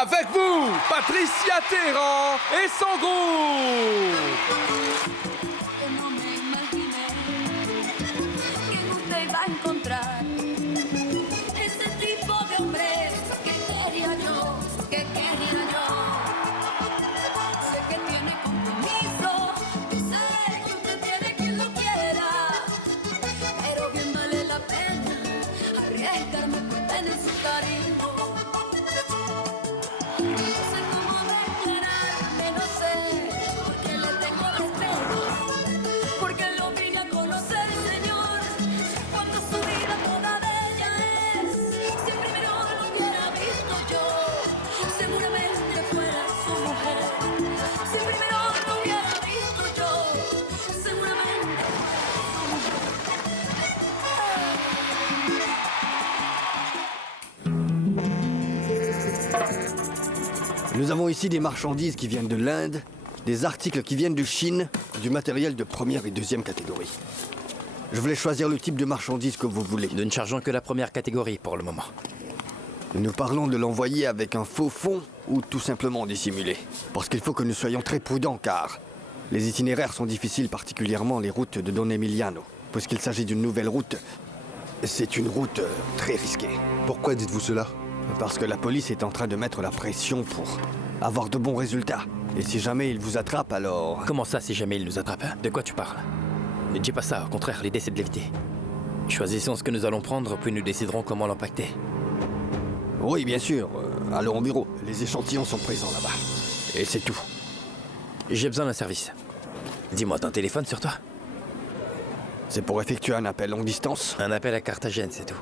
Avec vous, Patricia Terran et son groupe. Que no me imaginé que usted iba a encontrar ese tipo de hombre que quería yo, que quería yo. Sé que tiene compromiso, yo sé que usted tiene quien lo quiera, pero bien vale la pena arriesgarme por tener su cariño. No sé cómo declararme, no sé, porque le tengo respeto, porque lo vine a conocer, Señor, cuando su vida toda de ella es. Si primero lo hubiera visto yo, seguramente fuera su mujer. Si primero lo hubiera visto yo, seguramente Nous avons ici des marchandises qui viennent de l'Inde, des articles qui viennent de Chine, du matériel de première et deuxième catégorie. Je voulais choisir le type de marchandises que vous voulez. Nous ne chargeons que la première catégorie pour le moment. Nous parlons de l'envoyer avec un faux fond ou tout simplement dissimulé. Parce qu'il faut que nous soyons très prudents car les itinéraires sont difficiles, particulièrement les routes de Don Emiliano. Puisqu'il s'agit d'une nouvelle route, c'est une route très risquée. Pourquoi dites-vous cela? Parce que la police est en train de mettre la pression pour avoir de bons résultats. Et si jamais ils vous attrapent, alors... Comment ça, si jamais il nous attrape? De quoi tu parles? Ne dis pas ça, au contraire, l'idée c'est de l'éviter. Choisissons ce que nous allons prendre, puis nous déciderons comment l'impacter. Oui, bien sûr. Allons au bureau. Les échantillons sont présents là-bas. Et c'est tout. J'ai besoin d'un service. Dis-moi, t'as un téléphone sur toi? C'est pour effectuer un appel longue distance? Un appel à Carthagène, c'est tout.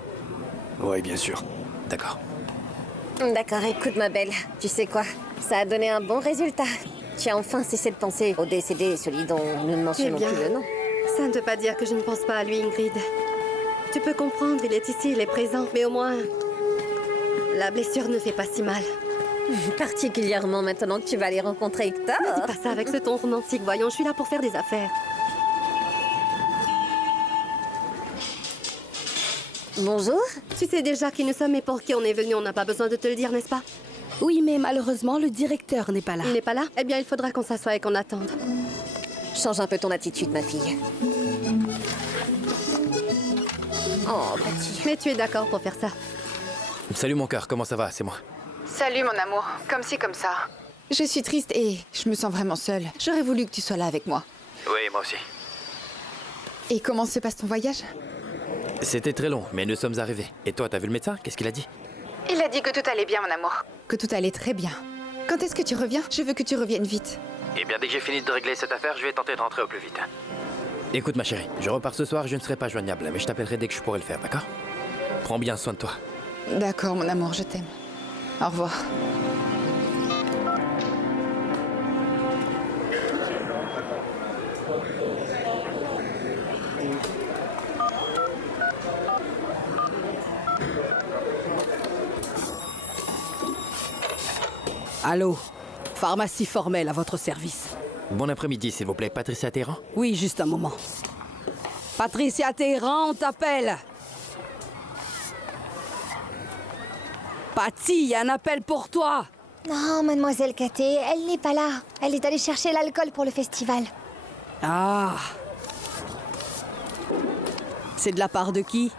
Oui, bien sûr. D'accord. D'accord, écoute ma belle, tu sais quoi? Ça a donné un bon résultat. Tu as enfin cessé de penser au décédé, celui dont nous ne mentionnons plus le nom. Ça ne veut pas dire que je ne pense pas à lui, Ingrid. Tu peux comprendre, il est ici, il est présent, mais au moins... la blessure ne fait pas si mal. Particulièrement maintenant que tu vas aller rencontrer Hector. Ne dis pas ça avec ce ton romantique, voyons, je suis là pour faire des affaires. Bonjour. Tu sais déjà qui nous sommes et pour qui on est venu, on n'a pas besoin de te le dire, n'est-ce pas? Oui, mais malheureusement, le directeur n'est pas là. Il n'est pas là? Eh bien, il faudra qu'on s'assoie et qu'on attende. Change un peu ton attitude, ma fille. Oh, petit. Mais tu es d'accord pour faire ça? Salut mon cœur, comment ça va? C'est moi. Salut mon amour, comme ci comme ça. Je suis triste et je me sens vraiment seule. J'aurais voulu que tu sois là avec moi. Oui, moi aussi. Et comment se passe ton voyage? C'était très long, mais nous sommes arrivés. Et toi, t'as vu le médecin? Qu'est-ce qu'il a dit? Il a dit que tout allait bien mon amour. Que tout allait très bien. Quand est-ce que tu reviens? Je veux que tu reviennes vite. Eh bien, dès que j'ai fini de régler cette affaire, je vais tenter de rentrer au plus vite. Écoute ma chérie, je repars ce soir, je ne serai pas joignable, mais je t'appellerai dès que je pourrai le faire, d'accord? Prends bien soin de toi. D'accord mon amour, je t'aime. Au revoir. Allô? Pharmacie formelle à votre service. Bon après-midi, s'il vous plaît, Patricia Terran? Oui, juste un moment. Patricia Terran, on t'appelle. Patty, y a un appel pour toi. Non, mademoiselle Cathy, elle n'est pas là. Elle est allée chercher l'alcool pour le festival. Ah. C'est de la part de qui?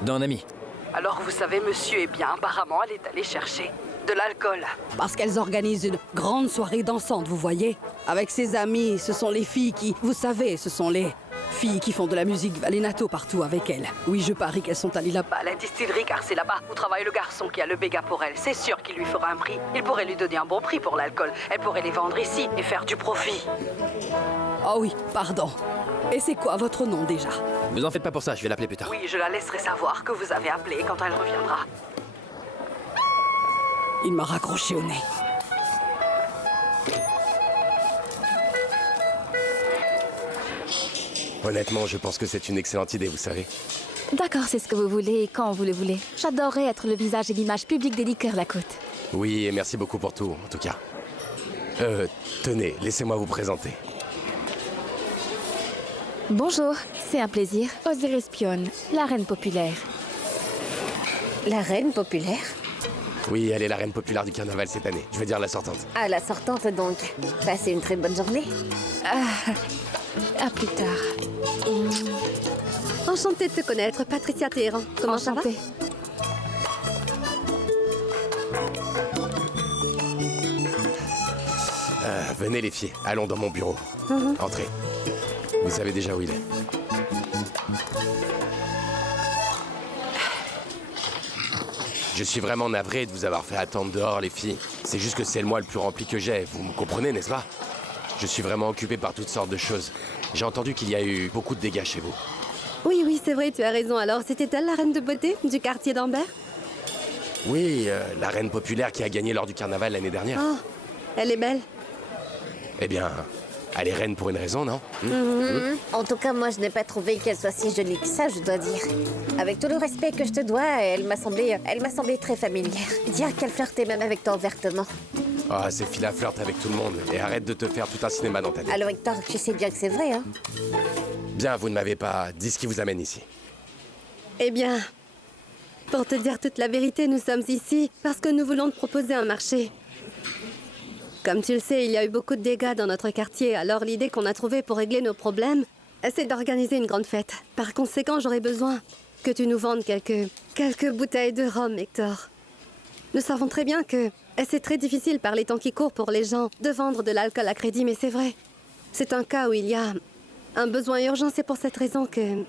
D'un ami. Alors vous savez, monsieur, eh bien, apparemment, elle est allée chercher de l'alcool. Parce qu'elles organisent une grande soirée dansante, vous voyez? Avec ses amis, ce sont les filles qui... Vous savez, ce sont les filles qui font de la musique vallenato partout avec elle. Oui, je parie qu'elles sont allées là-bas. À la distillerie, car c'est là-bas où travaille le garçon qui a le béga pour elle. C'est sûr qu'il lui fera un prix. Il pourrait lui donner un bon prix pour l'alcool. Elle pourrait les vendre ici et faire du profit. Oh oui, pardon. Et c'est quoi votre nom déjà? Vous en faites pas pour ça, je vais l'appeler plus tard. Oui, je la laisserai savoir que vous avez appelé quand elle reviendra. Il m'a raccroché au nez. Honnêtement, je pense que c'est une excellente idée, vous savez. D'accord, c'est ce que vous voulez et quand vous le voulez. J'adorerais être le visage et l'image publique des liqueurs La Côte. Oui, et merci beaucoup pour tout, en tout cas. Tenez, laissez-moi vous présenter. Bonjour, c'est un plaisir. Osiris Pionne, la reine populaire. La reine populaire? Oui, elle est la reine populaire du carnaval cette année. Je veux dire la sortante. Ah, la sortante donc. Passez une très bonne journée. À plus tard. Enchantée de te connaître, Patricia Téhéran. Comment ça va? Venez les filles, allons dans mon bureau. Entrez. Vous savez déjà où il est. Je suis vraiment navré de vous avoir fait attendre dehors, les filles. C'est juste que c'est le mois le plus rempli que j'ai. Vous me comprenez, n'est-ce pas? Je suis vraiment occupé par toutes sortes de choses. J'ai entendu qu'il y a eu beaucoup de dégâts chez vous. Oui, oui, c'est vrai, tu as raison. Alors, c'était elle, la reine de beauté du quartier d'Ambert? Oui, la reine populaire qui a gagné lors du carnaval l'année dernière. Oh, elle est belle. Eh bien, elle est reine pour une raison, non? En tout cas, moi, je n'ai pas trouvé qu'elle soit si jolie que ça, je dois dire. Avec tout le respect que je te dois, elle m'a semblé très familière. Dire qu'elle flirtait même avec toi ouvertement. Ah, ces filles-là flirtent avec tout le monde. Et arrête de te faire tout un cinéma dans ta tête. Alors, Hector, tu sais bien que c'est vrai, hein? Bien, vous ne m'avez pas dit ce qui vous amène ici. Eh bien, pour te dire toute la vérité, nous sommes ici parce que nous voulons te proposer un marché. Comme tu le sais, il y a eu beaucoup de dégâts dans notre quartier, alors l'idée qu'on a trouvée pour régler nos problèmes, c'est d'organiser une grande fête. Par conséquent, j'aurais besoin que tu nous vendes quelques bouteilles de rhum, Hector. Nous savons très bien que c'est très difficile par les temps qui courent pour les gens de vendre de l'alcool à crédit, mais c'est vrai. C'est un cas où il y a un besoin urgent, c'est pour cette raison que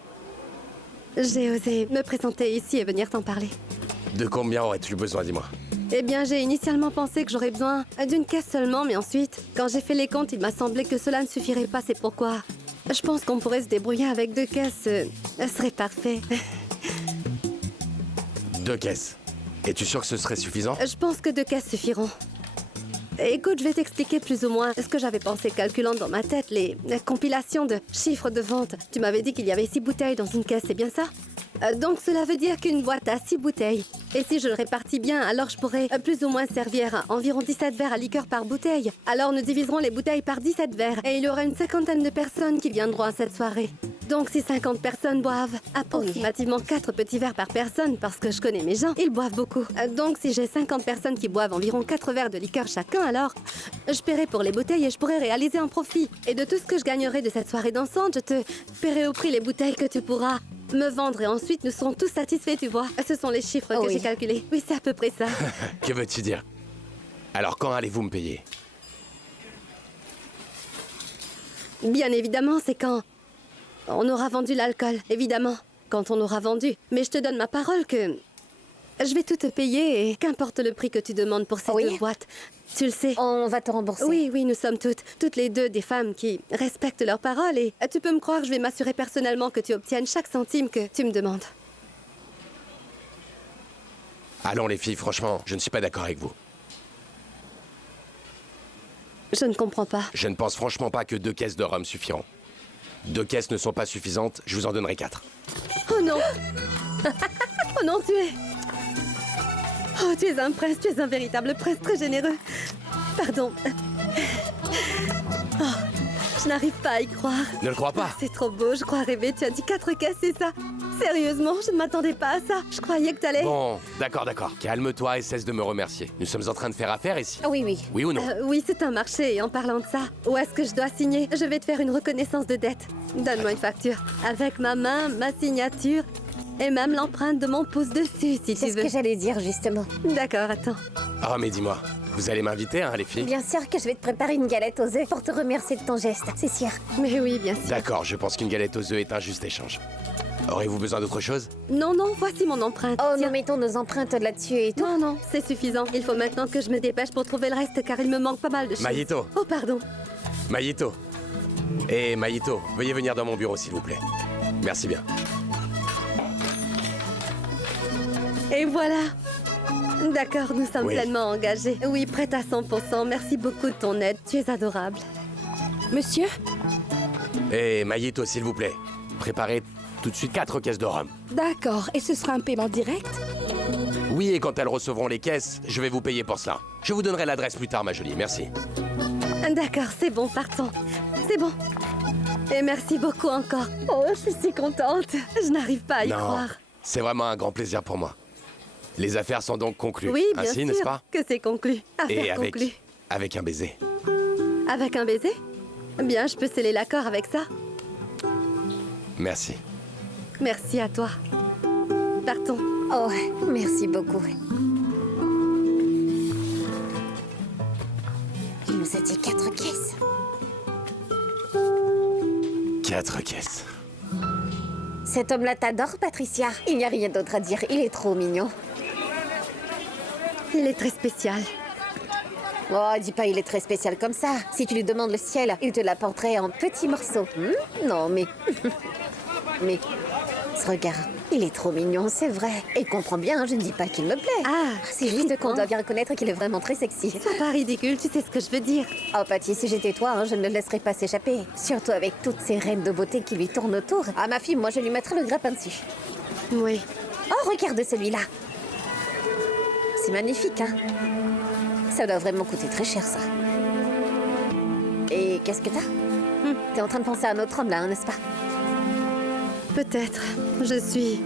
j'ai osé me présenter ici et venir t'en parler. De combien aurais-tu besoin, dis-moi? Eh bien, j'ai initialement pensé que j'aurais besoin d'une caisse seulement, mais ensuite, quand j'ai fait les comptes, il m'a semblé que cela ne suffirait pas, c'est pourquoi je pense qu'on pourrait se débrouiller avec 2 caisses, ce serait parfait. 2 caisses. Es-tu sûr que ce serait suffisant? Je pense que 2 caisses suffiront. Écoute, je vais t'expliquer plus ou moins ce que j'avais pensé calculant dans ma tête, les compilations de chiffres de vente. Tu m'avais dit qu'il y avait 6 bouteilles dans une caisse, c'est bien ça? Donc cela veut dire qu'une boîte a 6 bouteilles. Et si je le répartis bien, alors je pourrais plus ou moins servir à environ 17 verres à liqueur par bouteille. Alors nous diviserons les bouteilles par 17 verres et il y aura une 50aine de personnes qui viendront à cette soirée. Donc si 50 personnes boivent approximativement 4 petits verres par personne, parce que je connais mes gens, ils boivent beaucoup. Donc si j'ai 50 personnes qui boivent environ 4 verres de liqueur chacun, alors je paierai pour les bouteilles et je pourrai réaliser un profit. Et de tout ce que je gagnerai de cette soirée dansante, je te paierai au prix les bouteilles que tu pourras me vendre et ensuite nous serons tous satisfaits, tu vois. Ce sont les chiffres que j'ai calculés. Oui, c'est à peu près ça. Que veux-tu dire? Alors quand allez-vous me payer? Bien évidemment, c'est quand on aura vendu l'alcool, évidemment. Quand on aura vendu. Mais je te donne ma parole que je vais tout te payer et qu'importe le prix que tu demandes pour ces 2 boîtes. Tu le sais. On va te rembourser. Oui, oui, nous sommes toutes les 2 des femmes qui respectent leurs paroles et tu peux me croire, je vais m'assurer personnellement que tu obtiennes chaque centime que tu me demandes. Allons les filles, franchement, je ne suis pas d'accord avec vous. Je ne comprends pas. Je ne pense franchement pas que 2 caisses de rhum suffiront. 2 caisses ne sont pas suffisantes, je vous en donnerai 4. Oh non. Oh non, tu es... Oh, tu es un prince, tu es un véritable prince très généreux. Pardon. Oh, je n'arrive pas à y croire. Ne le crois pas? C'est trop beau, je crois rêver. Tu as dit 4 caisses, c'est ça? Sérieusement, je ne m'attendais pas à ça. Je croyais que t'allais... Bon, d'accord. Calme-toi et cesse de me remercier. Nous sommes en train de faire affaire ici. Oui, oui. Oui ou non? Oui, c'est un marché. Et en parlant de ça, où est-ce que je dois signer? Je vais te faire une reconnaissance de dette. Donne-moi une facture. Avec ma main, ma signature... Et même l'empreinte de mon pouce dessus, si tu veux. C'est ce que j'allais dire, justement. D'accord, attends. Oh, mais dis-moi, vous allez m'inviter, hein, les filles? Bien sûr que je vais te préparer une galette aux œufs pour te remercier de ton geste, c'est sûr. Mais oui, bien sûr. D'accord, je pense qu'une galette aux œufs est un juste échange. Aurez-vous besoin d'autre chose? Non, non, voici mon empreinte. Oh, Tiens. nous mettons nos empreintes là-dessus et tout. Non, non, c'est suffisant. Il faut maintenant que je me dépêche pour trouver le reste, car il me manque pas mal de choses. Mayito. Oh, pardon. Mayito. Eh, Mayito, veuillez venir dans mon bureau, s'il vous plaît. Merci bien. Et voilà. D'accord, nous sommes pleinement engagés. Oui, prête à 100%. Merci beaucoup de ton aide. Tu es adorable. Monsieur? Eh, Mayito, s'il vous plaît. Préparez tout de suite 4 caisses de rhum. D'accord. Et ce sera un paiement direct? Oui, et quand elles recevront les caisses, je vais vous payer pour cela. Je vous donnerai l'adresse plus tard, ma jolie. Merci. D'accord, c'est bon, partons. C'est bon. Et merci beaucoup encore. Oh, je suis si contente. Je n'arrive pas à y croire. C'est vraiment un grand plaisir pour moi. Les affaires sont donc conclues. Oui, bien Ainsi, sûr n'est-ce pas? que c'est conclu. Et Affaire conclue. avec un baiser. Avec un baiser? Bien, je peux sceller l'accord avec ça. Merci. Merci à toi. Partons. Oh, merci beaucoup. Il nous a dit 4 caisses. 4 caisses. Cet homme-là t'adore, Patricia. Il n'y a rien d'autre à dire. Il est trop mignon. Il est très spécial. Oh, dis pas il est très spécial comme ça. Si tu lui demandes le ciel, il te l'apporterait en petits morceaux. Non, mais... mais... Ce regard, il est trop mignon, c'est vrai. Et comprends bien, je ne dis pas qu'il me plaît. Ah, c'est juste qu'on doit bien reconnaître qu'il est vraiment très sexy. C'est pas ridicule, tu sais ce que je veux dire. Oh, Patty, si j'étais toi, je ne le laisserais pas s'échapper. Surtout avec toutes ces reines de beauté qui lui tournent autour. Ah, ma fille, moi, je lui mettrais le grappin dessus. Oui. Oh, regarde celui-là. C'est magnifique, hein. Ça doit vraiment coûter très cher, ça. Et qu'est-ce que t'as? T'es en train de penser à un autre homme, là, hein, n'est-ce pas? Peut-être. Je suis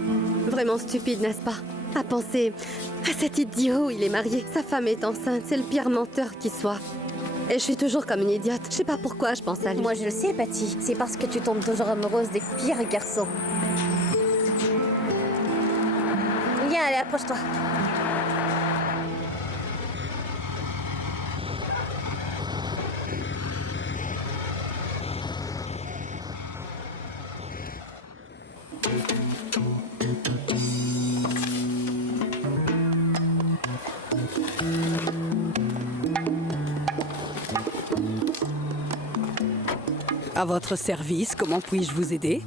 vraiment stupide, n'est-ce pas? À penser à cet idiot, il est marié. Sa femme est enceinte, c'est le pire menteur qui soit. Et je suis toujours comme une idiote. Je sais pas pourquoi je pense à lui. Moi, je le sais, Patty. C'est parce que tu tombes toujours amoureuse des pires garçons. Viens, allez, approche-toi. À votre service, comment puis-je vous aider?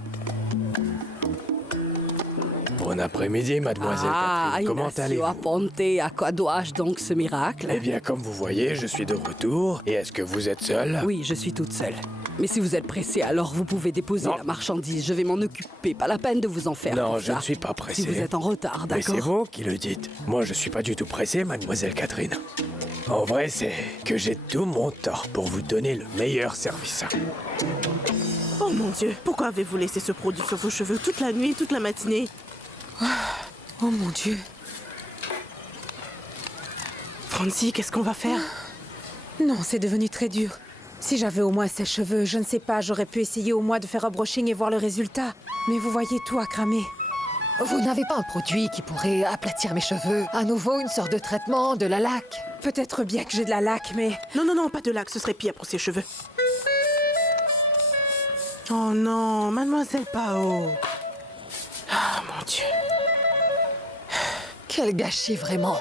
Bon après-midi, mademoiselle Catherine. Comment allez-vous? Aponte, à quoi dois-je donc ce miracle? Eh bien, comme vous voyez, je suis de retour. Et est-ce que vous êtes seule? Oui, je suis toute seule. Mais si vous êtes pressé, alors vous pouvez déposer la marchandise. Je vais m'en occuper. Pas la peine de vous en faire. Non, pour je ça. ne suis pas pressé. Si vous êtes en retard, Mais d'accord? c'est vous qui le dites. Moi, je suis pas du tout pressé, mademoiselle Catherine. En vrai, c'est que j'ai tout mon tort pour vous donner le meilleur service. Oh mon Dieu, pourquoi avez-vous laissé ce produit sur vos cheveux toute la nuit, toute la matinée? Oh mon Dieu. Francie, qu'est-ce qu'on va faire? Non, c'est devenu très dur. Si j'avais au moins ces cheveux, je ne sais pas, j'aurais pu essayer au moins de faire un brushing et voir le résultat. Mais vous voyez, tout a cramé. Vous n'avez pas un produit qui pourrait aplatir mes cheveux? À nouveau, une sorte de traitement, de la laque? Peut-être bien que j'ai de la laque, mais... Non, non, non, pas de laque, ce serait pire pour ses cheveux. Oh non, mademoiselle Pao. Ah, mon Dieu. Quel gâchis, vraiment.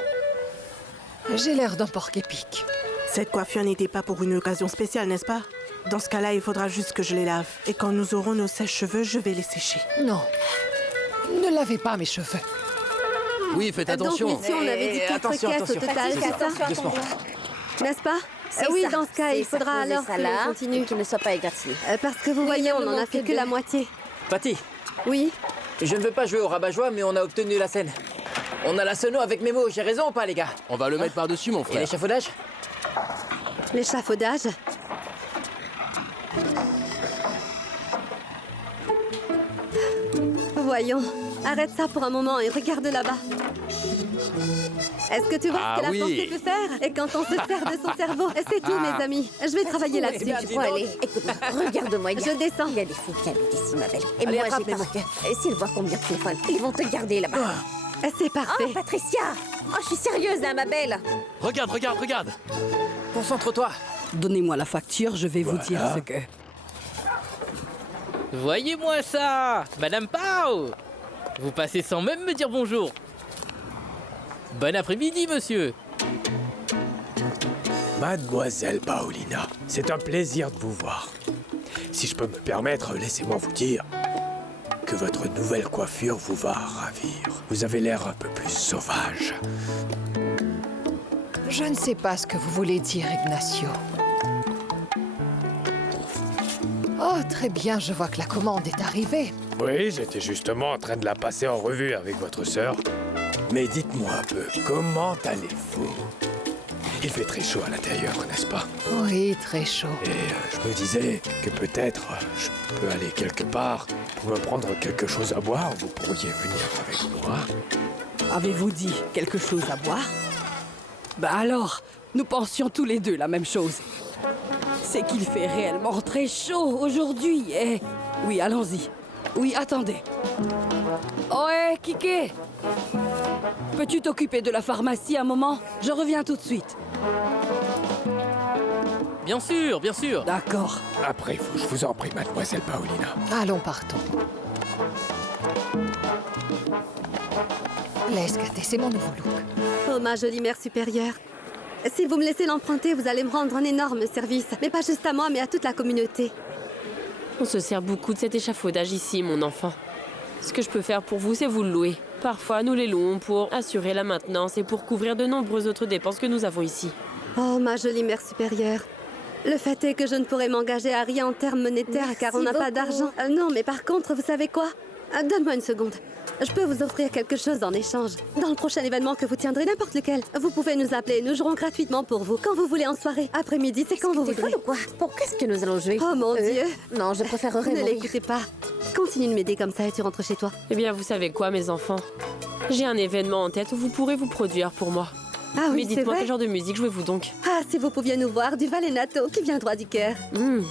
J'ai l'air d'un porc épic. Cette coiffure n'était pas pour une occasion spéciale, n'est-ce pas? Dans ce cas-là, il faudra juste que je les lave. Et quand nous aurons nos sèche-cheveux, je vais les sécher. Non. Ne lavez pas mes cheveux. Oui, faites attention. Donc ici, on avait dit 4 caisses au total, c'est ça? Doucement. N'est-ce pas? Oui, dans ce cas, il faudra alors que l'on continue. Qu'il ne soit pas égratigné. Parce que vous voyez, on en a fait que la moitié. Patty, Oui? je ne veux pas jouer au rabat-joie, mais on a obtenu la scène. On a la sono avec mes mots, j'ai raison ou pas, les gars? On va le mettre par-dessus, mon Et frère. l'échafaudage? L'échafaudage? Voyons, arrête ça pour un moment et regarde là-bas. Est-ce que tu vois ce que la pensée peut faire? Et quand on se sert de son cerveau, c'est tout, mes amis. Je vais travailler là-dessus. Tu crois aller? Écoute-moi, regarde-moi. Je descends. Il y a des fous qui habitent ici, ma belle. Et Allez, moi, attrape, j'ai peur que... S'ils voient combien tu es folle, ils vont te garder là-bas. C'est parfait. Oh, Patricia! Oh, je suis sérieuse, hein, ma belle. Regarde, regarde, regarde. Concentre-toi. Donnez-moi la facture, je vais vous dire ce que... Voyez-moi ça, Madame Pao. Vous passez sans même me dire bonjour. Bon après-midi, monsieur. Mademoiselle Paolina, c'est un plaisir de vous voir. Si je peux me permettre, laissez-moi vous dire que votre nouvelle coiffure vous va ravir. Vous avez l'air un peu plus sauvage. Je ne sais pas ce que vous voulez dire, Ignacio. Oh, très bien, je vois que la commande est arrivée. Oui, j'étais justement en train de la passer en revue avec votre sœur. Mais dites-moi un peu, comment allez-vous? Il fait très chaud à l'intérieur, n'est-ce pas? Oui, très chaud. Et je me disais que peut-être je peux aller quelque part pour me prendre quelque chose à boire. Vous pourriez venir avec moi. Avez-vous dit quelque chose à boire? Ben alors, nous pensions tous les deux la même chose. C'est qu'il fait réellement très chaud aujourd'hui, eh? Oui, allons-y. Oui, attendez. Oh, hé, Kike! Peux-tu t'occuper de la pharmacie un moment? Je reviens tout de suite. Bien sûr, bien sûr. D'accord. Après vous, je vous en prie, mademoiselle Paulina. Allons, partons. Laisse Caté, c'est mon nouveau look. Oh, ma jolie mère supérieure. Si vous me laissez l'emprunter, vous allez me rendre un énorme service. Mais pas juste à moi, mais à toute la communauté. On se sert beaucoup de cet échafaudage ici, mon enfant. Ce que je peux faire pour vous, c'est vous le louer. Parfois, nous les louons pour assurer la maintenance et pour couvrir de nombreuses autres dépenses que nous avons ici. Oh, ma jolie mère supérieure. Le fait est que je ne pourrais m'engager à rien en termes monétaires car on n'a pas d'argent. Non, mais par contre, vous savez quoi? Donne-moi une seconde. Je peux vous offrir quelque chose en échange. Dans le prochain événement que vous tiendrez, n'importe lequel, vous pouvez nous appeler. Nous jouerons gratuitement pour vous. Quand vous voulez en soirée. Après-midi, c'est quand vous voulez. Folle ou quoi? Pourquoi est-ce que nous allons jouer? Oh mon Dieu. Non, je préférerais Ne mourir. l'écoutez pas. Continue de m'aider comme ça et tu rentres chez toi. Eh bien, vous savez quoi, mes enfants? J'ai un événement en tête où vous pourrez vous produire pour moi. Ah oui, mais c'est dites-moi vrai. quel genre de musique jouez-vous donc? Ah, si vous pouviez nous voir, du Valenato qui vient droit du cœur.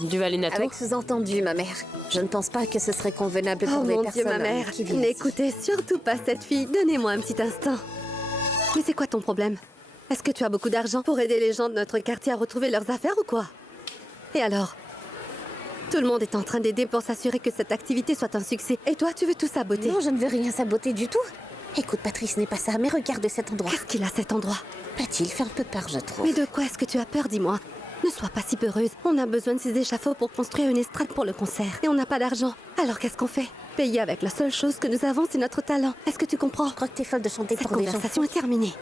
Du Valenato? Avec sous-entendu, ma mère. Je ne pense pas que ce serait convenable pour Oh les mon personnes Dieu, ma mère. qui viennent. N'écoutez surtout pas cette fille. Donnez-moi un petit instant. Mais c'est quoi ton problème? Est-ce que tu as beaucoup d'argent pour aider les gens de notre quartier à retrouver leurs affaires ou quoi? Et alors? Tout le monde est en train d'aider pour s'assurer que cette activité soit un succès. Et toi, tu veux tout saboter? Non, je ne veux rien saboter du tout. Écoute, Patrice, ce n'est pas ça, mais regarde cet endroit. Qu'est-ce qu'il a cet endroit? Il fait un peu peur, je trouve. Mais de quoi est-ce que tu as peur, dis-moi? Ne sois pas si peureuse. On a besoin de ces échafauds pour construire une estrade pour le concert. Et on n'a pas d'argent. Alors qu'est-ce qu'on fait? Payer avec la seule chose que nous avons, c'est notre talent. Est-ce que tu comprends? Je crois que t'es folle de chanter Cette pour des gens. conversation est terminée.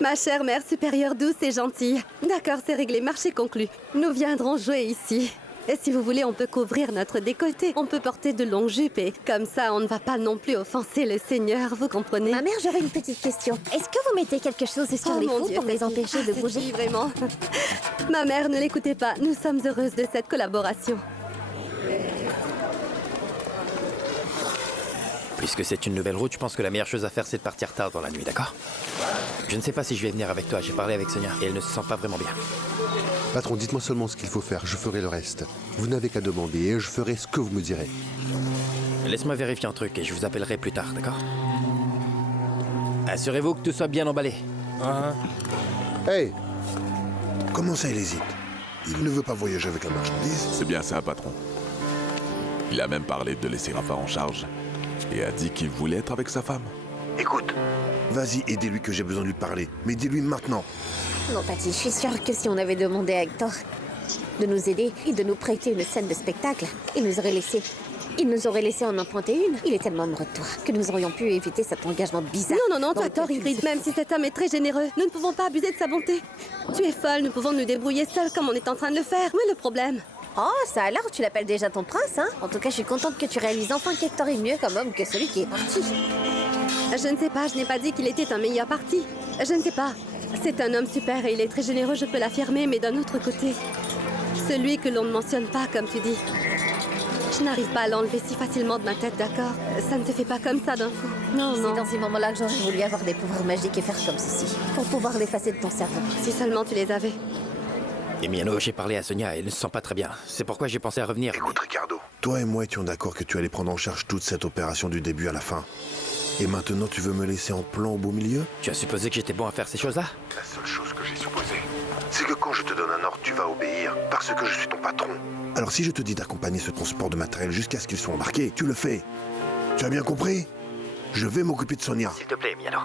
Ma chère mère supérieure douce et gentille. D'accord, c'est réglé, marché conclu. Nous viendrons jouer ici. Et si vous voulez, on peut couvrir notre décolleté. On peut porter de longues jupes et comme ça, on ne va pas non plus offenser le Seigneur, vous comprenez? Ma mère, j'aurais une petite question. Est-ce que vous mettez quelque chose sur les mon fous Dieu, pour les Fatih. empêcher de cette bouger? fille, vraiment. Ma mère, ne l'écoutez pas. Nous sommes heureuses de cette collaboration. Puisque c'est une nouvelle route, je pense que la meilleure chose à faire, c'est de partir tard dans la nuit, d'accord? Je ne sais pas si je vais venir avec toi. J'ai parlé avec Sonia et elle ne se sent pas vraiment bien. Patron, dites-moi seulement ce qu'il faut faire, je ferai le reste. Vous n'avez qu'à demander et je ferai ce que vous me direz. Laisse-moi vérifier un truc et je vous appellerai plus tard, d'accord? Assurez-vous que tout soit bien emballé. Hey! Comment ça, il hésite? Il ne veut pas voyager avec la marchandise? C'est bien ça, patron. Il a même parlé de laisser Rafa en charge et a dit qu'il voulait être avec sa femme. Écoute, vas-y, aidez-lui que j'ai besoin de lui parler. Mais aidez-lui maintenant. Non, Patty, je suis sûre que si on avait demandé à Hector de nous aider et de nous prêter une scène de spectacle, il nous aurait laissé. Il nous aurait laissé en emprunter une. Il est tellement amoureux de toi que nous aurions pu éviter cet engagement bizarre. Non, tu as tort, Ingrid. Même si cet homme est très généreux, nous ne pouvons pas abuser de sa bonté. Tu es folle, nous pouvons nous débrouiller seuls comme on est en train de le faire. Où est le problème? Oh, ça alors, tu l'appelles déjà ton prince, hein? En tout cas, je suis contente que tu réalises enfin qu'Hector est mieux comme homme que celui qui est parti. Je ne sais pas, je n'ai pas dit qu'il était un meilleur parti. Je ne sais pas. C'est un homme super et il est très généreux, je peux l'affirmer, mais d'un autre côté, celui que l'on ne mentionne pas, comme tu dis. Je n'arrive pas à l'enlever si facilement de ma tête, d'accord? Ça ne se fait pas comme ça d'un coup. Non, C'est non. dans ces moments-là que j'aurais voulu avoir des pouvoirs magiques et faire comme ceci, pour pouvoir l'effacer de ton cerveau. Si seulement tu les avais. Emiliano, j'ai parlé à Sonia et elle ne se sent pas très bien. C'est pourquoi j'ai pensé à revenir. Écoute, Ricardo, toi et moi étions d'accord que tu allais prendre en charge toute cette opération du début à la fin. Et maintenant, tu veux me laisser en plan au beau milieu? Tu as supposé que j'étais bon à faire ces choses-là? La seule chose que j'ai supposée, c'est que quand je te donne un ordre, tu vas obéir, parce que je suis ton patron. Alors si je te dis d'accompagner ce transport de matériel jusqu'à ce qu'il soit embarqué, tu le fais. Tu as bien compris? Je vais m'occuper de Sonia. S'il te plaît, Emiliano.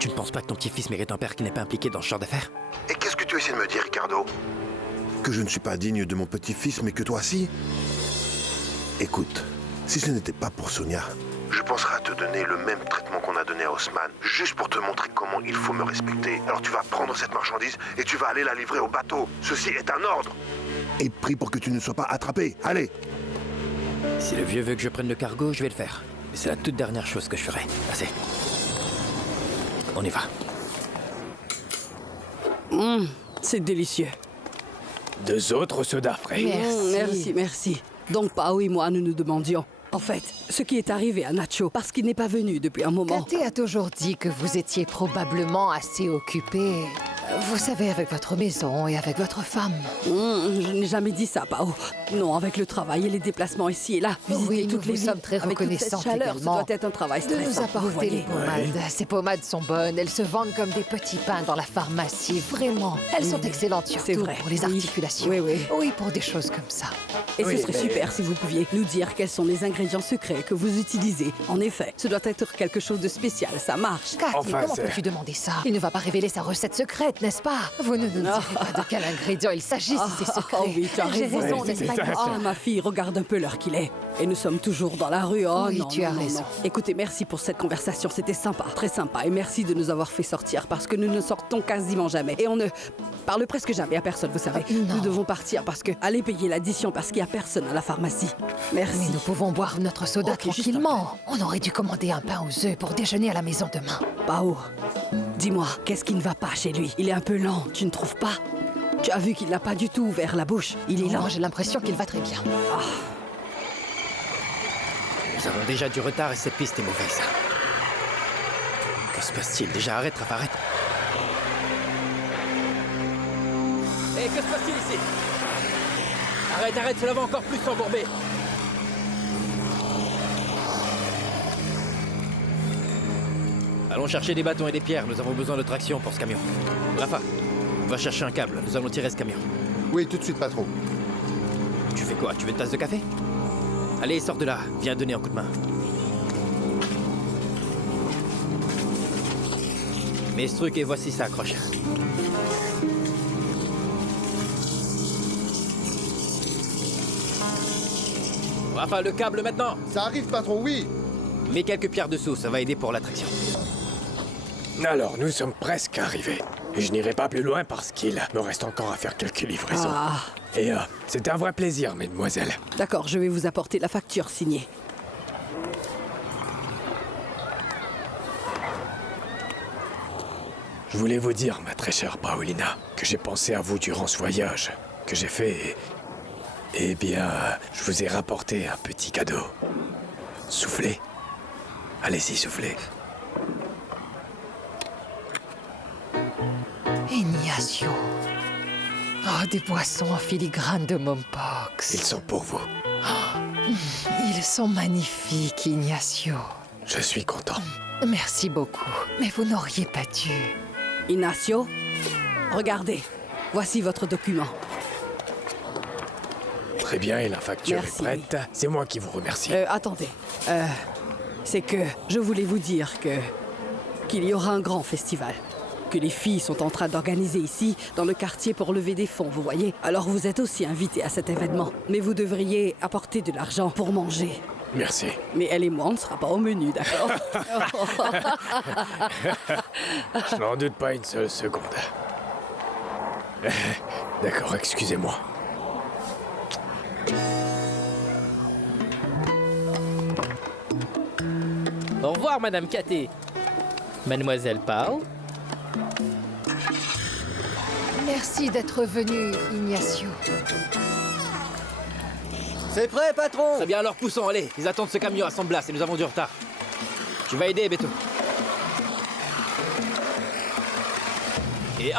Tu ne penses pas que ton petit-fils mérite un père qui n'est pas impliqué dans ce genre d'affaires? Et qu'est-ce que tu essaies de me dire, Ricardo? Que je ne suis pas digne de mon petit-fils, mais que toi si? Écoute, si ce n'était pas pour Sonia, je penserais à te donner le même traitement qu'on a donné à Haussmann, juste pour te montrer comment il faut me respecter. Alors tu vas prendre cette marchandise et tu vas aller la livrer au bateau. Ceci est un ordre. Et prie pour que tu ne sois pas attrapé. Allez! Si le vieux veut que je prenne le cargo, je vais le faire. Mais c'est la toute dernière chose que je ferai. Assez. On y va. C'est délicieux. 2 autres sodas frais. Merci, merci. Donc, Pao et moi, nous nous demandions, En fait, ce qui est arrivé à Nacho, parce qu'il n'est pas venu depuis un moment. Katé a toujours dit que vous étiez probablement assez occupé. Vous savez, avec votre maison et avec votre femme. Je n'ai jamais dit ça, Pao. Non, avec le travail et les déplacements ici et là, visiter Oui, toutes nous les vous villes, sommes très avec toute cette reconnaissants chaleur, également ça doit être un travail de stressant. nous vous apporter voyez. les pommades. Ces pommades sont bonnes, elles se vendent comme des petits pains dans la pharmacie, vraiment. Elles sont excellentes C'est surtout vrai. pour les articulations. Oui, oui. Oui, pour des choses comme ça. Et ce serait super si vous pouviez nous dire quels sont les ingrédients secrets que vous utilisez. En effet, ce doit être quelque chose de spécial, ça marche. Cathy, comment peux-tu demander ça? Il ne va pas révéler sa recette secrète, n'est-ce pas? Vous ne nous direz pas de quel ingrédient il s'agit si c'est secret. Oh oui, tu as J'ai raison. n'est-ce pas? Ah, ma fille, regarde un peu l'heure qu'il est. Et nous sommes toujours dans la rue. Oh Oui, non, tu non, as non, raison. non. Écoutez, merci pour cette conversation. C'était sympa, très sympa. Et merci de nous avoir fait sortir parce que nous ne sortons quasiment jamais. Et on ne parle presque jamais à personne, vous savez. Nous devons partir parce que aller payer l'addition parce qu'il n'y a personne à la pharmacie. Merci. Mais nous pouvons boire notre soda tranquillement. On aurait dû commander un pain aux œufs pour déjeuner à la maison demain. Pao, dis-moi, qu'est-ce qui ne va pas chez lui? Il est un peu lent, tu ne trouves pas? Tu as vu qu'il n'a pas du tout ouvert la bouche. Il est lent. J'ai l'impression qu'il va très bien. Nous avons déjà du retard et cette piste est mauvaise. Que se passe-t-il? Déjà, arrête, Raph, arrête. Hé, que se passe-t-il ici? Arrête, cela va encore plus s'embourber. Allons chercher des bâtons et des pierres, nous avons besoin de traction pour ce camion. Rafa, va chercher un câble, nous allons tirer ce camion. Oui, tout de suite, patron. Tu fais quoi? Tu veux une tasse de café? Allez, sors de là, viens donner un coup de main. Mets ce truc et voici ça accroche. Rafa, le câble maintenant! Ça arrive, patron, oui! Mets quelques pierres dessous, ça va aider pour la traction. Alors, nous sommes presque arrivés. Et je n'irai pas plus loin parce qu'il me reste encore à faire quelques livraisons. Ah. Et c'était un vrai plaisir, mesdemoiselles. D'accord, je vais vous apporter la facture signée. Je voulais vous dire, ma très chère Paulina, que j'ai pensé à vous durant ce voyage que j'ai fait. Eh bien, je vous ai rapporté un petit cadeau. Soufflez. Allez-y, soufflez. Ignacio. Oh, des boissons en filigrane de Mompox. Ils sont pour vous. Ils sont magnifiques, Ignacio. Je suis content. Merci beaucoup. Mais vous n'auriez pas dû. Ignacio, regardez. Voici votre document. Très bien, et la facture Merci. est prête. C'est moi qui vous remercie. Attendez. C'est que je voulais vous dire qu'il y aura un grand festival. Que les filles sont en train d'organiser ici, dans le quartier, pour lever des fonds, vous voyez. Alors vous êtes aussi invités à cet événement. Mais vous devriez apporter de l'argent pour manger. Merci. Mais elle et moi, on ne sera pas au menu, d'accord? Je n'en doute pas une seule seconde. D'accord, excusez-moi. Au revoir, Madame Katé. Mademoiselle Pao. Merci d'être venu, Ignacio. C'est prêt, patron? Très bien, alors poussons, allez. Ils attendent ce camion à San Blas et nous avons du retard. Tu vas aider, Beto. Et 1,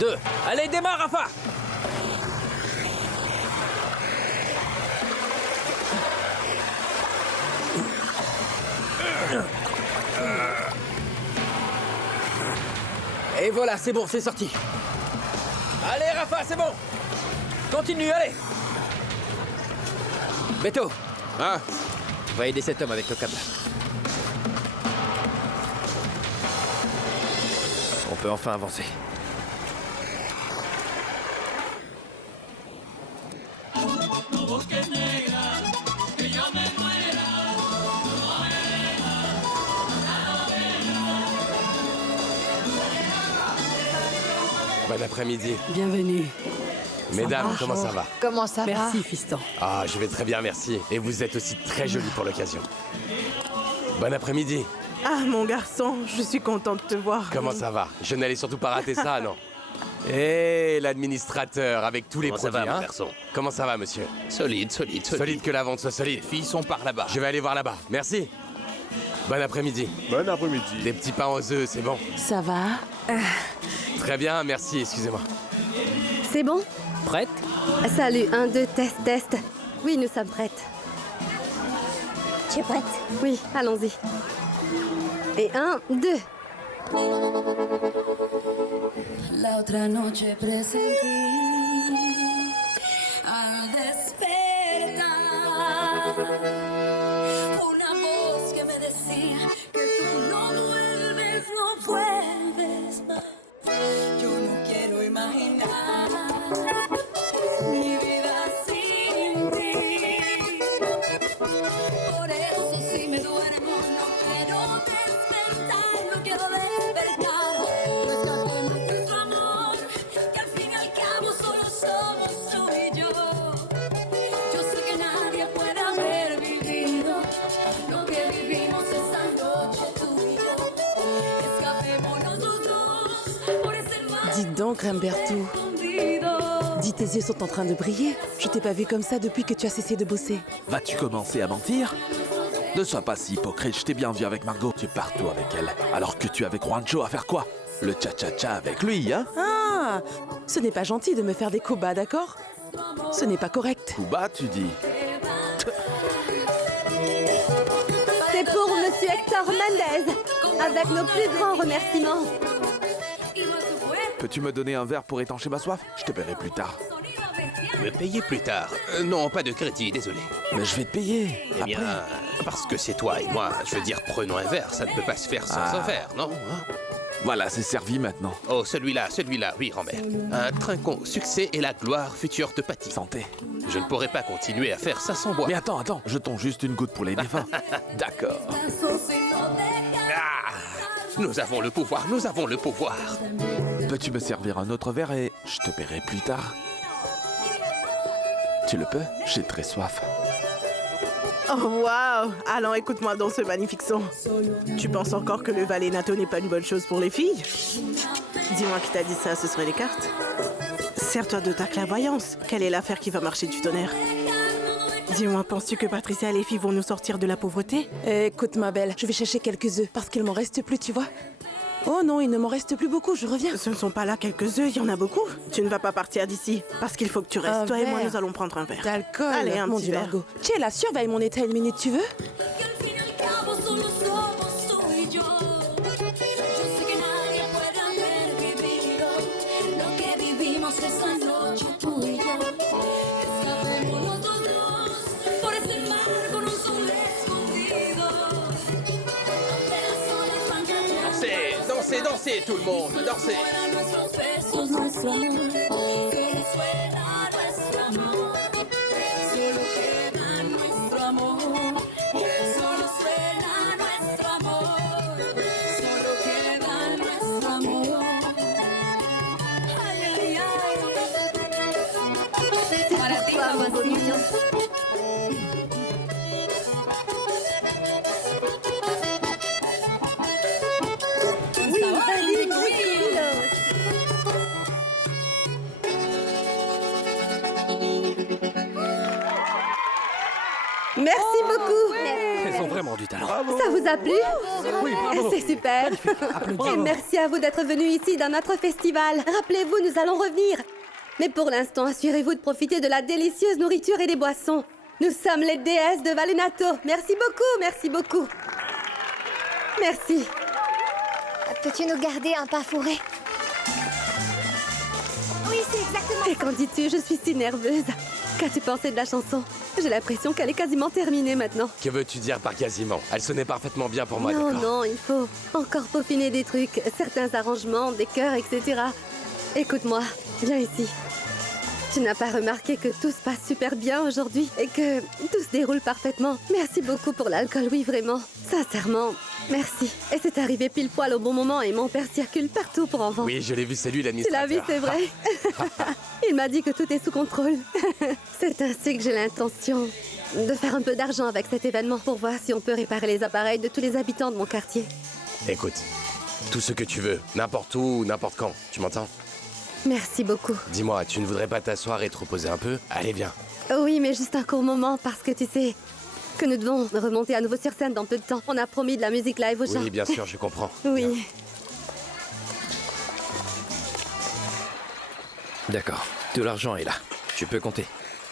2, allez, démarre, Rafa! Et voilà, c'est bon, c'est sorti. Allez, Rafa, c'est bon. Continue, allez. Beto. Ah. Va aider cet homme avec le câble. On peut enfin avancer. Bon après-midi. Bienvenue. Mesdames, comment ça va? Comment ça va? Merci, fiston. Ah, je vais très bien, merci. Et vous êtes aussi très jolie pour l'occasion. Bon après-midi. Ah, mon garçon, je suis contente de te voir. Comment ça va? Je n'allais surtout pas rater ça, non? Et l'administrateur avec tous les Comment ça produits, va, mon hein. garçon? Comment ça va, monsieur? Solide. Solide que la vente soit solide. Les filles sont par là-bas. Je vais aller voir là-bas. Merci. Bon après-midi. Bon après-midi. Des petits pains aux œufs, c'est bon. Ça va? Très bien, merci, excusez-moi. C'est bon? Prête? Salut, 1, 2, test. Oui, nous sommes prêtes. Tu es prête? Oui, allons-y. Et 1, 2. La otra noche presentí al despertar una voz que me decía que tú no vuelves más. Yo no quiero imaginar mi vida sin ti. Por eso si me duermo no quiero despertar, no quiero despertar. Rescatemos nuestro amor, que al fin y al cabo solo somos tú y yo. Yo sé que nadie puede haber vivido lo que vivimos esa noche tú y yo. Escapémonos los dos por ese mar. Dis donc, Ramberto. Dis, tes yeux sont en train de briller. Je t'ai pas vu comme ça depuis que tu as cessé de bosser. Vas-tu commencer à mentir? Ne sois pas si hypocrite, je t'ai bien vu avec Margot. Tu es partout avec elle. Alors que tu es avec Juancho à faire quoi? Le cha-cha-cha avec lui, hein? Ah, ce n'est pas gentil de me faire des coups bas, d'accord? Ce n'est pas correct. Coup bas, tu dis? C'est pour Monsieur Hector Mendez, avec nos plus grands remerciements. Peux-tu me donner un verre pour étancher ma soif? Je te paierai plus tard. Me payer plus tard. Non, pas de crédit, désolé. Mais je vais te payer. Eh bien, parce que c'est toi et moi, je veux dire, prenons un verre, ça ne peut pas se faire sans un verre, non? Voilà, c'est servi maintenant. Oh, celui-là, oui, Rambert. Un trinquons, succès et la gloire future te pâtit. Santé. Je ne pourrais pas continuer à faire ça sans boire. Mais attends, jetons juste une goutte pour les défunts. D'accord. Ah, nous avons le pouvoir. Peux-tu me servir un autre verre et je te paierai plus tard? Tu le peux? J'ai très soif. Oh, waouh! Allons, écoute-moi dans ce magnifique son. Tu penses encore que le Valenato n'est pas une bonne chose pour les filles? Dis-moi qui t'a dit ça, ce seraient les cartes. Sers-toi de ta clairvoyance. Quelle est l'affaire qui va marcher du tonnerre? Dis-moi, penses-tu que Patricia et les filles vont nous sortir de la pauvreté? Écoute, ma belle, je vais chercher quelques œufs, parce qu'il m'en reste plus, tu vois. Oh non, il ne m'en reste plus beaucoup, je reviens. Ce ne sont pas là quelques œufs, il y en a beaucoup. Tu ne vas pas partir d'ici, parce qu'il faut que tu restes. Toi et moi, nous allons prendre un verre. D'alcool. Allez, un petit verre. Sheila, surveille mon état une minute, tu veux? Dansez tout le monde, dansez. C'est pour toi, mon beau mignon. Merci beaucoup. Elles ont vraiment du talent. Ça vous a plu? Oui, bravo. C'est super. Et merci à vous d'être venus ici dans notre festival. Rappelez-vous, nous allons revenir. Mais pour l'instant, assurez-vous de profiter de la délicieuse nourriture et des boissons. Nous sommes les déesses de Valenato. Merci beaucoup, merci beaucoup. Merci. Peux-tu nous garder un pain fourré? Oui, c'est exactement ça. Et qu'en dis-tu? Je suis si nerveuse. Qu'as-tu pensé de la chanson? J'ai l'impression qu'elle est quasiment terminée maintenant. Que veux-tu dire par quasiment? Elle sonnait parfaitement bien pour moi, Non, d'accord? non, il faut encore peaufiner des trucs, certains arrangements, des chœurs, etc. Écoute-moi, viens ici. Tu n'as pas remarqué que tout se passe super bien aujourd'hui et que tout se déroule parfaitement? Merci beaucoup pour l'alcool, oui, vraiment. Sincèrement, merci. Et c'est arrivé pile poil au bon moment et mon père circule partout pour en vendre. Oui, je l'ai vu, c'est lui Tu l'administrateur. l'as vu, c'est vrai. Il m'a dit que tout est sous contrôle. C'est ainsi que j'ai l'intention de faire un peu d'argent avec cet événement pour voir si on peut réparer les appareils de tous les habitants de mon quartier. Écoute, tout ce que tu veux, n'importe où, n'importe quand, tu m'entends? Merci beaucoup. Dis-moi, tu ne voudrais pas t'asseoir et te reposer un peu? Allez, viens. Oui, mais juste un court moment, parce que tu sais que nous devons remonter à nouveau sur scène dans peu de temps. On a promis de la musique live aux gens. Oui, bien sûr, je comprends. Oui. D'accord, tout l'argent est là. Tu peux compter.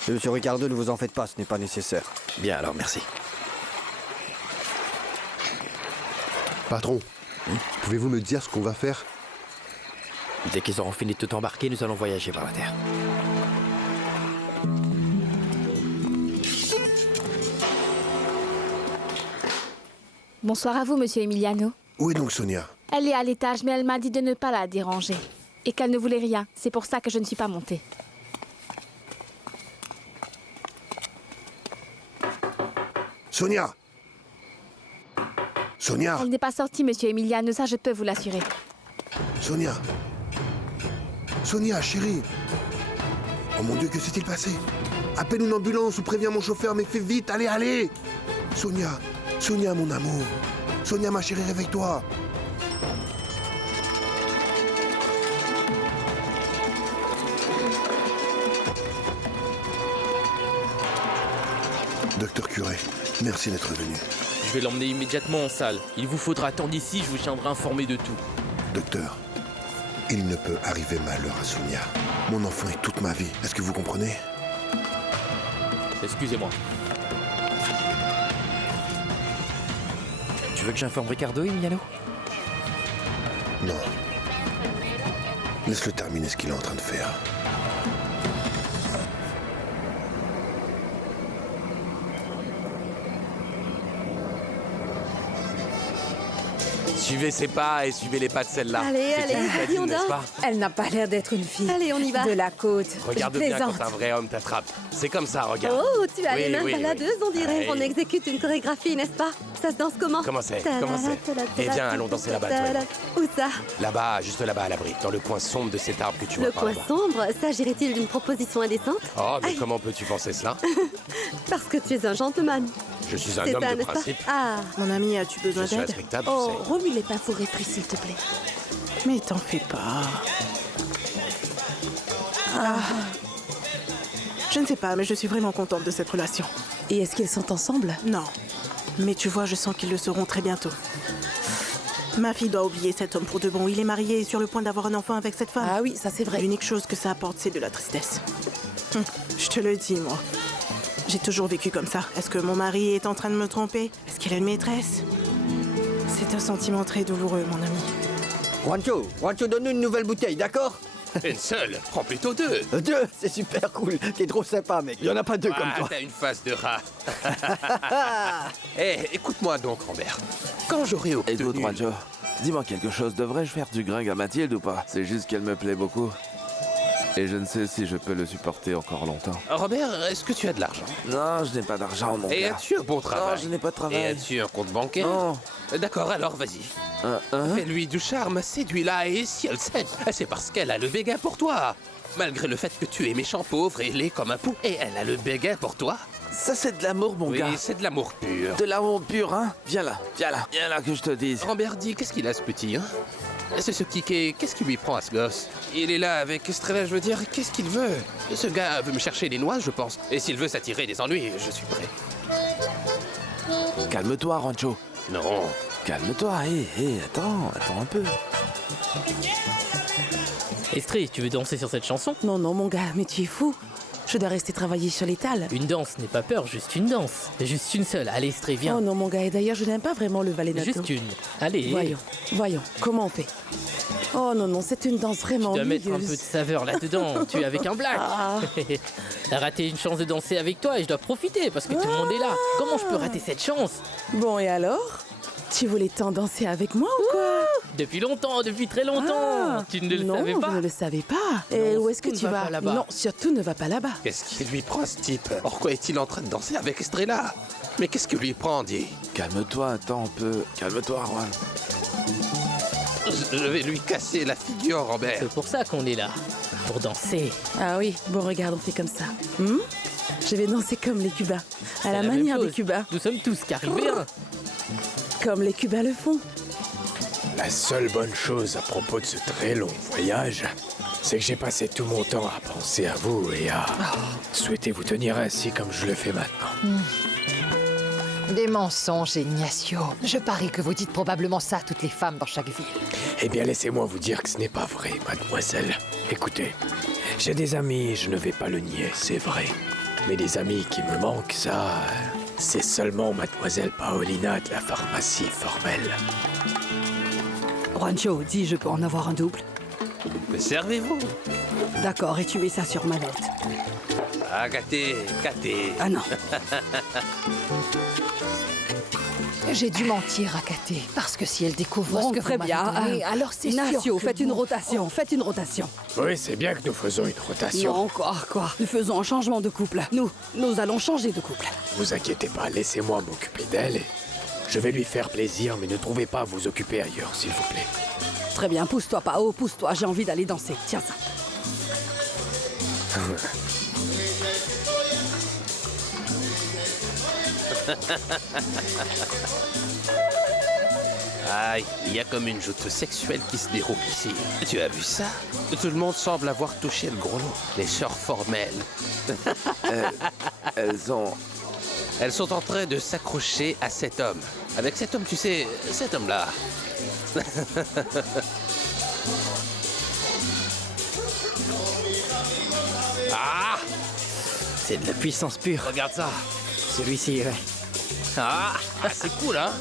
Monsieur Ricardo, ne vous en faites pas, ce n'est pas nécessaire. Bien alors, merci. Patron, pouvez-vous me dire ce qu'on va faire? Dès qu'ils auront fini de tout embarquer, nous allons voyager vers la Terre. Bonsoir à vous, monsieur Emiliano. Où est donc Sonia? Elle est à l'étage, mais elle m'a dit de ne pas la déranger. Et qu'elle ne voulait rien. C'est pour ça que je ne suis pas montée. Sonia! Sonia! Elle n'est pas sortie, monsieur Emiliano, ça je peux vous l'assurer. Sonia! Sonia, chérie! Oh mon Dieu, que s'est-il passé? Appelle une ambulance ou préviens mon chauffeur, mais fais vite, allez, allez! Sonia! Sonia, mon amour! Sonia, ma chérie, réveille-toi! Docteur Curé, merci d'être venu. Je vais l'emmener immédiatement en salle. Il vous faudra attendre ici, je vous tiendrai informé de tout. Docteur, il ne peut arriver malheur à Sonia. Mon enfant est toute ma vie, est-ce que vous comprenez? Excusez-moi. Tu veux que j'informe Ricardo, Emiliano? Non. Laisse-le terminer ce qu'il est en train de faire. Suivez ses pas et suivez les pas de celle-là. Allez, C'est allez, une Nadine, on n'est-ce pas? Elle n'a pas l'air d'être une fille. Allez, on y va. De la côte. Regarde Je bien plaisante. quand un vrai homme t'attrape. C'est comme ça, regarde. Oh, tu as Oui, les mains oui, baladeuses, oui. on dirait. Allez. On exécute une chorégraphie, n'est-ce pas? Ça se danse comment? Comment c'est? Comment c'est? Eh bien, allons danser là-bas, toi et moi. Où ça? Là-bas, juste là-bas à l'abri, dans le coin sombre de cet arbre que tu vois Le par coin là-bas. sombre, s'agirait-il d'une proposition indécente? Oh, mais comment peux-tu penser cela? Parce que tu es un gentleman. Je suis un C'est homme ça, de n'est-ce pas? principe. Ah. Mon ami, as-tu besoin Je suis d'aide? respectable, tu Oh, sais. remue les pinceaux réfléchis, s'il te plaît. Mais t'en fais pas. Ah. Je ne sais pas, mais je suis vraiment contente de cette relation. Et est-ce qu'ils sont ensemble? Non. Mais tu vois, je sens qu'ils le seront très bientôt. Ma fille doit oublier cet homme pour de bon. Il est marié et sur le point d'avoir un enfant avec cette femme. Ah oui, ça c'est vrai. L'unique chose que ça apporte, c'est de la tristesse. Je te le dis, moi. J'ai toujours vécu comme ça. Est-ce que mon mari est en train de me tromper? Est-ce qu'il a une maîtresse? C'est un sentiment très douloureux, mon ami. Juancho, donne-nous une nouvelle bouteille, d'accord? Une seule? Prends plutôt deux. Deux, c'est super cool. T'es trop sympa, mec. Il y en a pas deux comme toi. T'as une face de rat. Eh, écoute-moi donc, Rambert. Quand j'aurai obtenu... Écoute, Juancho, dis-moi quelque chose. Devrais-je faire du gringue à Mathilde ou pas? C'est juste qu'elle me plaît beaucoup. Et je ne sais si je peux le supporter encore longtemps. Robert, est-ce que tu as de l'argent? Non, je n'ai pas d'argent, mon Et gars. as-tu un bon travail? Non, je n'ai pas de travail. Et as-tu un compte bancaire? Non. D'accord, alors vas-y. Fais-lui du charme, séduis-la, et si elle sait, c'est parce qu'elle a le béguin pour toi. Malgré le fait que tu es méchant, pauvre et laid comme un pou, et elle a le béguin pour toi. Ça, c'est de l'amour, mon gars. Oui, c'est de l'amour pur. De l'amour pur, hein? Viens là que je te dise. Rambert, dis, qu'est-ce qu'il a, ce petit, hein? C'est ce Kiki, qu'est-ce qui lui prend à ce gosse? Il est là avec Estrella, je veux dire, qu'est-ce qu'il veut? Ce gars veut me chercher des noix, je pense. Et s'il veut s'attirer des ennuis, je suis prêt. Calme-toi, Rancho. Non. Calme-toi, attends un peu. Estrée, tu veux danser sur cette chanson? Non, non, mon gars, mais tu es fou. Je dois rester travailler sur l'étal. Une danse, n'aie pas peur, juste une danse. Juste une seule. Allez, Estrée, viens. Oh non, mon gars, et d'ailleurs, je n'aime pas vraiment le vallenato. Juste une. Allez. Voyons, comment on fait? Oh non, non, c'est une danse vraiment Tu dois mettre un ennuyeuse. peu de saveur là-dedans. Tu es avec un black. T'as raté une chance de danser avec toi et je dois profiter parce que tout le monde est là. Comment je peux rater cette chance? Bon, et alors? Tu voulais tant danser avec moi ou quoi? Depuis longtemps, depuis très longtemps. Tu ne le savais pas? Non, je ne le savais pas. Et où est-ce que tu vas? Non, surtout ne va pas là-bas. Qu'est-ce qui lui prend, ce type? Pourquoi est-il en train de danser avec Estrella? Mais qu'est-ce que lui prend, dis? Calme-toi, attends un peu. Calme-toi, Juan. Je vais lui casser la figure, Robert. C'est pour ça qu'on est là. Pour danser. Ah oui, bon, regarde, on fait comme ça. Je vais danser comme les Cubains. À la manière des Cubains. Nous sommes tous caribéens. Comme les Cubains le font. La seule bonne chose à propos de ce très long voyage, c'est que j'ai passé tout mon temps à penser à vous et à souhaiter vous tenir ainsi comme je le fais maintenant. Des mensonges, Ignacio. Je parie que vous dites probablement ça à toutes les femmes dans chaque ville. Eh bien, laissez-moi vous dire que ce n'est pas vrai, mademoiselle. Écoutez, j'ai des amis, je ne vais pas le nier, c'est vrai. Mais des amis qui me manquent, ça, c'est seulement mademoiselle Paolina de la pharmacie formelle. Juancho, dis, je peux en avoir un double? Mais servez-vous. D'accord, et tu mets ça sur ma note. Ah, Caté. Ah non. J'ai dû mentir à Caté, parce que si elle découvre Bon, ce que très vous m'avez bien. donné, alors c'est sûr Ignacio, que faites une rotation, faites une rotation. Oui, c'est bien que nous faisons une rotation. Non, quoi. Nous faisons un changement de couple. Nous allons changer de couple. Vous inquiétez pas, laissez-moi m'occuper d'elle et je vais lui faire plaisir, mais ne trouvez pas à vous occuper ailleurs, s'il vous plaît. Très bien, pousse-toi, Pao, pousse-toi, j'ai envie d'aller danser. Tiens ça. Aïe, il y a comme une joute sexuelle qui se déroule ici. Tu as vu ça? Tout le monde semble avoir touché le gros lot. Les sœurs formelles. Elles sont en train de s'accrocher à cet homme. Avec cet homme, tu sais, cet homme-là. Ah! C'est de la puissance pure. Regarde ça. Celui-ci, ouais. Ah, c'est cool, hein?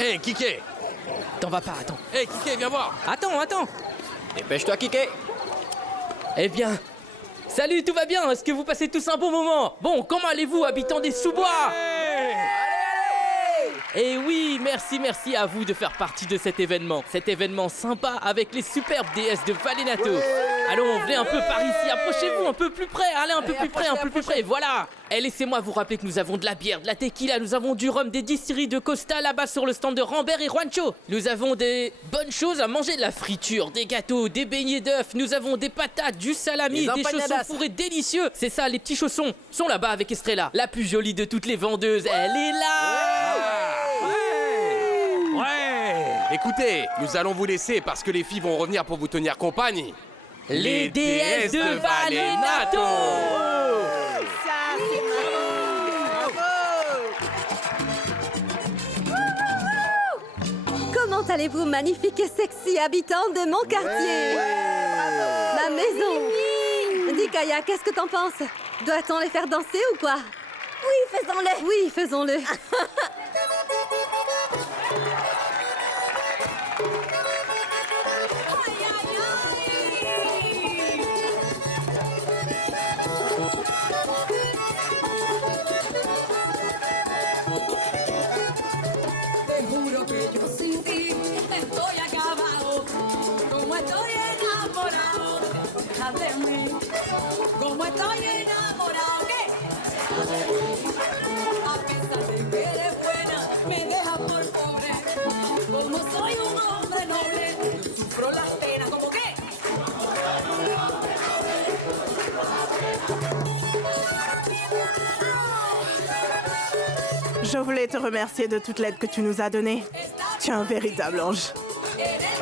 Hé, Kike! T'en vas pas, attends. Hé, Kike, viens voir! Attends! Dépêche-toi, Kike! Eh bien, salut, tout va bien? Est-ce que vous passez tous un bon moment? Bon, comment allez-vous, habitants des sous-bois? Et oui, merci à vous de faire partie de cet événement. Cet événement sympa avec les superbes déesses de Valenato. Allons, venez un peu par ici, approchez-vous un peu plus près, allez un peu plus près, voilà. Et laissez-moi vous rappeler que nous avons de la bière, de la tequila, nous avons du rhum, des distilleries de Costa là-bas sur le stand de Rambert et Juancho. Nous avons des bonnes choses à manger, de la friture, des gâteaux, des beignets d'œufs, nous avons des patates, du salami, des chaussons fourrés délicieux. C'est ça, les petits chaussons sont là-bas avec Estrella, la plus jolie de toutes les vendeuses, elle est là. Écoutez, nous allons vous laisser parce que les filles vont revenir pour vous tenir compagnie. Les déesses de Valenato. Comment allez-vous, magnifiques et sexy habitants de mon quartier? Ma maison. Dis, Kaya, qu'est-ce que t'en penses? Doit-on les faire danser ou quoi? Oui, faisons-le. Oui, faisons-le. Te juro que yo sin ti estoy acabado. Como estoy enamorado, deja de mí. Como estoy enamorado, ¿qué? A pesar de que eres buena, me deja por pobre. Como soy un hombre noble, yo sufro las penas, ¿como qué? Je voulais te remercier de toute l'aide que tu nous as donnée. Tu es un véritable ange.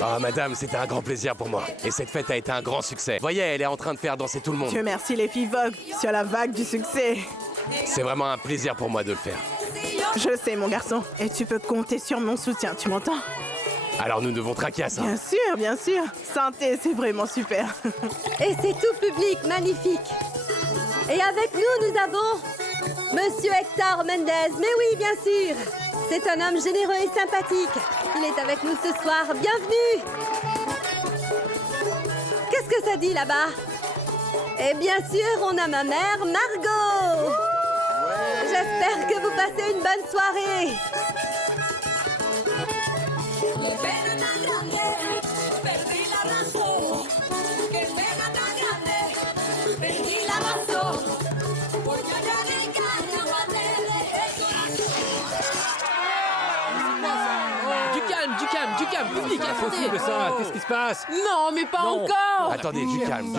Ah, madame, c'était un grand plaisir pour moi. Et cette fête a été un grand succès. Voyez, elle est en train de faire danser tout le monde. Dieu merci les filles Vogue sur la vague du succès. C'est vraiment un plaisir pour moi de le faire. Je sais, mon garçon. Et tu peux compter sur mon soutien, tu m'entends? Alors nous devons traquer à ça. Bien sûr, bien sûr. Santé, c'est vraiment super. Et c'est tout public, magnifique. Et avec nous, nous avons Monsieur Hector Mendez, mais oui, bien sûr. C'est un homme généreux et sympathique. Il est avec nous ce soir. Bienvenue. Qu'est-ce que ça dit là-bas? Et bien sûr, on a ma mère, Margot. J'espère que vous passez une bonne soirée. Du calme, public, Impossible ça, qu'est-ce qui se passe? Non, mais pas encore. Attendez, du calme.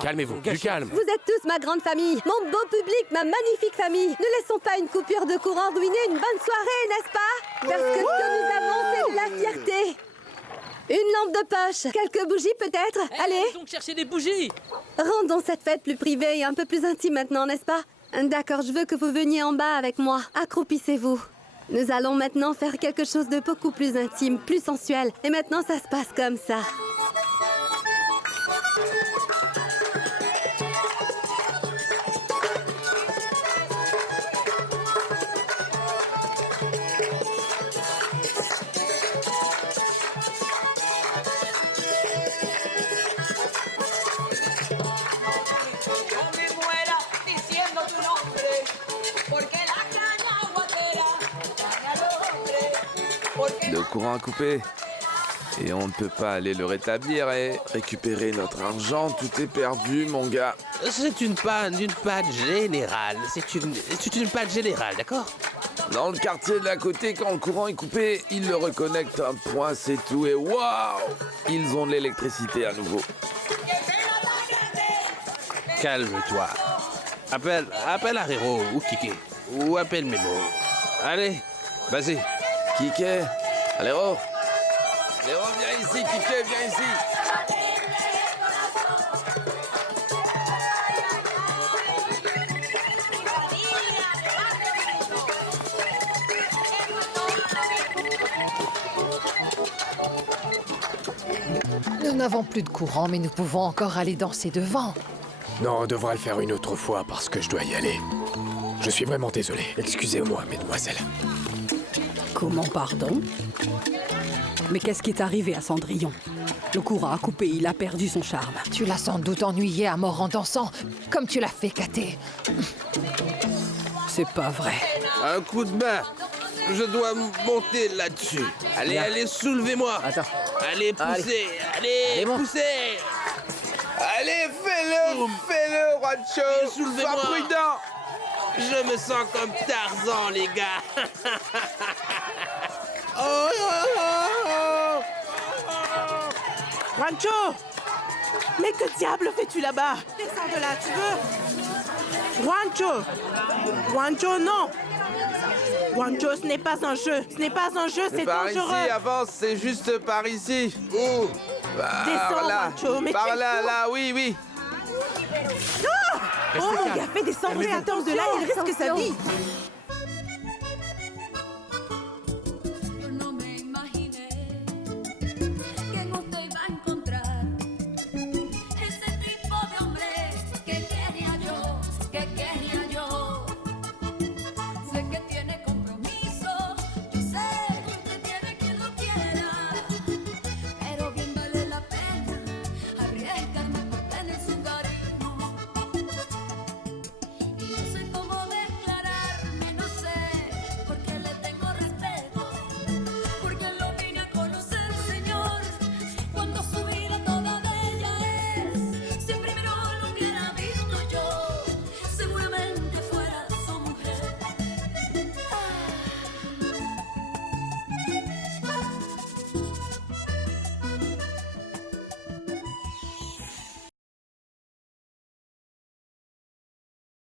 Calmez-vous, du calme. Vous êtes tous ma grande famille, mon beau public, ma magnifique famille. Ne laissons pas une coupure de courant ruiner une bonne soirée, n'est-ce pas? Parce que ce que nous avons, c'est de la fierté. Une lampe de poche, quelques bougies peut-être. Allez. Donc chercher des bougies. Rendons cette fête plus privée et un peu plus intime maintenant, n'est-ce pas? D'accord, je veux que vous veniez en bas avec moi. Accroupissez-vous. Nous allons maintenant faire quelque chose de beaucoup plus intime, plus sensuel. Et maintenant, ça se passe comme ça. Le courant a coupé. Et on ne peut pas aller le rétablir et récupérer notre argent. Tout est perdu, mon gars. C'est une panne générale. C'est une panne générale, d'accord? Dans le quartier de l'à côté, quand le courant est coupé, ils le reconnectent un point, c'est tout. Et waouh! Ils ont de l'électricité à nouveau. Calme-toi. Appelle Arero ou Kike. Ou appelle Memo. Allez, vas-y. Kike, Arero. Arero, viens ici, Kike, viens ici. Nous n'avons plus de courant, mais nous pouvons encore aller danser devant. Non, on devra le faire une autre fois parce que je dois y aller. Je suis vraiment désolé. Excusez-moi, mesdemoiselles. Comment, pardon? Mais qu'est-ce qui est arrivé à Cendrillon? Le courant a coupé, il a perdu son charme. Tu l'as sans doute ennuyé à mort en dansant, comme tu l'as fait, Katé. C'est pas vrai. Un coup de main. Je dois monter là-dessus. Allez, allez, soulevez-moi. Attends. Allez, poussez. Allez, poussez. Allez, fais-le, Juancho. Soulevez-moi. Sois prudent. Je me sens comme Tarzan, les gars. Juancho! Mais que diable fais-tu là-bas? Descends de là, tu veux? Juancho! Juancho, non! Juancho, ce n'est pas un jeu. Ce n'est pas un jeu, c'est par dangereux. ici, avance, c'est juste par ici. Où? Descends, là. Juancho, mais Par tu es là, fou. là, oui. Ah! Oh mon gars, fais descendre, attends de là, il risque sa vie.